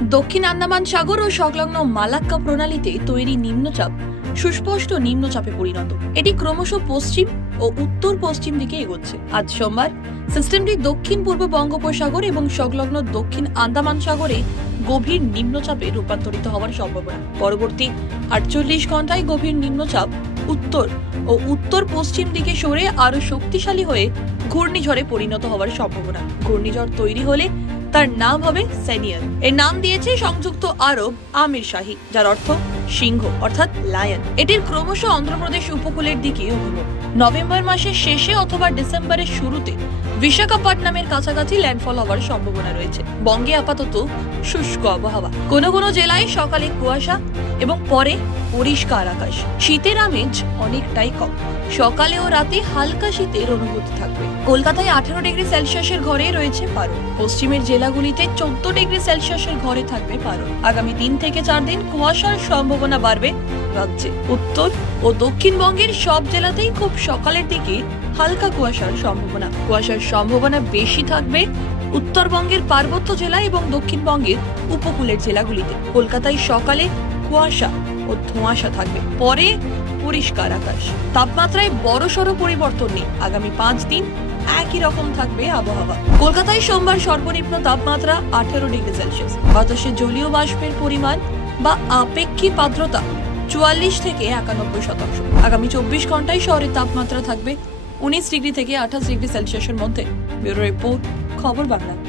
দক্ষিণ আন্দামান সাগর ও সংলগ্ন মালাক্কা প্রণালীতে তৈরি নিম্নচাপ সুস্পষ্ট নিম্নচাপে পরিণত। এটি ক্রমশ পশ্চিম ও উত্তর পশ্চিম দিকে এগোচ্ছে। আজ সোমবার সিস্টেমটি দক্ষিণ পূর্ব বঙ্গোপসাগর এবং সংলগ্ন দক্ষিণ আন্দামান সাগরে গভীর নিম্নচাপে রূপান্তরিত হওয়ার সম্ভাবনা। পরবর্তী আটচল্লিশ ঘন্টায় গভীর নিম্নচাপ উত্তর ও উত্তর পশ্চিম দিকে সরে আরও শক্তিশালী হয়ে ঘূর্ণিঝড়ে পরিণত হওয়ার সম্ভাবনা। ঘূর্ণিঝড় তৈরি হলে তার নাম হবে সেনিয়র। এর নাম দিয়েছে সংযুক্ত আরব আমির শাহী, যার অর্থ সিংহ, অর্থাৎ লায়ন এটির ক্রমশ অন্ধ্রপ্রদেশ উপকূলের দিকে নভেম্বর মাসের শেষে অথবা ডিসেম্বরের শুরুতে বিশাখাপট্টনামের কাছাকাছি ল্যান্ডফল হওয়ার সম্ভাবনা রয়েছে। বঙ্গে আপাতত শুষ্ক আবহাওয়া। কোনো কোনো জেলায় সকালে কুয়াশা এবং পরে পরিষ্কার আকাশ। শীতের আমেজ অনেকটাই কম। সকালে ও রাতে হালকা শীতের অনুভূতি থাকবে। কলকাতায় আঠারো ডিগ্রি সেলসিয়াসের ঘরে রয়েছে পারো। পশ্চিমের জেলাগুলিতে চোদ্দ ডিগ্রি সেলসিয়াসের ঘরে থাকবে পারো। আগামী তিন থেকে চার দিন কুয়াশার সম্ভাবনা বাড়বে রাজ্যে। উত্তর ও দক্ষিণবঙ্গের সব জেলাতেই খুব সকালের দিকে হালকা কুয়াশার সম্ভাবনা। কুয়াশার সম্ভাবনা বেশি থাকবে উত্তরবঙ্গের পার্বত্য জেলা এবং দক্ষিণবঙ্গের উপকূলের জেলাগুলিতে। কলকাতায় সকালে কুয়াশা ও ধোঁয়াশা থাকবে। পরে পরিষ্কার আকাশ। তাপমাত্রায় বড়সড় পরিবর্তন নেই। আগামী পাঁচ দিন একই রকম থাকবে আবহাওয়া। কলকাতায় সোমবার সর্বনিম্ন তাপমাত্রা আঠারো ডিগ্রি সেলসিয়াস। বাতাসে জলীয় বাষ্পের পরিমাণ বা আপেক্ষিক আর্দ্রতা চুয়াল্লিশ থেকে একানব্বই শতাংশ। আগামী চব্বিশ ঘন্টায় শহরের তাপমাত্রা থাকবে উনিশ ডিগ্রি থেকে আঠাশ ডিগ্রি সেলসিয়াসের মধ্যে। ব্যুরো রিপোর্ট, খবর বাংলা।